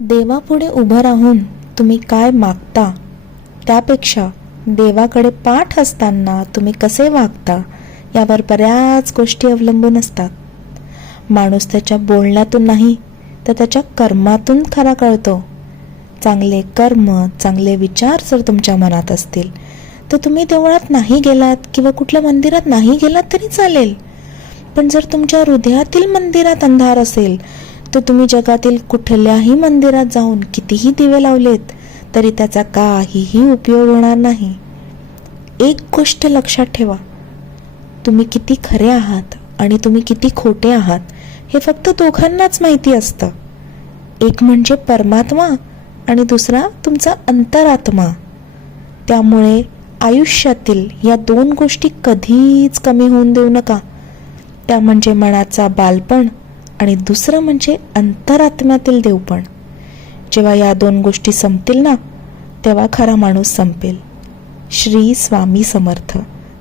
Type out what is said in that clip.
देवापुढे उभं राहून तुम्ही काय मागता त्यापेक्षा देवाकडे पाठ असताना तुम्ही कसे वागता यावर बऱ्याच गोष्टी अवलंबून असतात. माणूस त्याच्या बोलण्यातून नाही तर त्याच्या कर्मातून खरा कळतो. चांगले कर्म, चांगले विचार जर तुमच्या मनात असतील तर तुम्ही देवळात नाही गेलात किंवा कुठल्या मंदिरात नाही गेलात तरी चालेल. पण जर तुमच्या हृदयातील मंदिरात अंधार असेल तर तुम्ही जगातील कुठल्याही मंदिरात जाऊन कितीही दिवे लावलेत तरी त्याचा काहीही उपयोग होणार नाही. एक गोष्ट लक्षात ठेवा, तुम्ही किती खरे आहात आणि तुम्ही किती खोटे आहात हे फक्त दोघांनाच माहिती असतं. एक म्हणजे परमात्मा आणि दुसरा तुमचा अंतरात्मा. त्यामुळे आयुष्यातील या दोन गोष्टी कधीच कमी होऊन देऊ नका. त्या म्हणजे मनाचा बालपण आणि दुसरं म्हणजे अंतरात्म्यातील देवपण. जेव्हा या दोन गोष्टी संपतील ना तेव्हा खरा माणूस संपेल. श्री स्वामी समर्थ.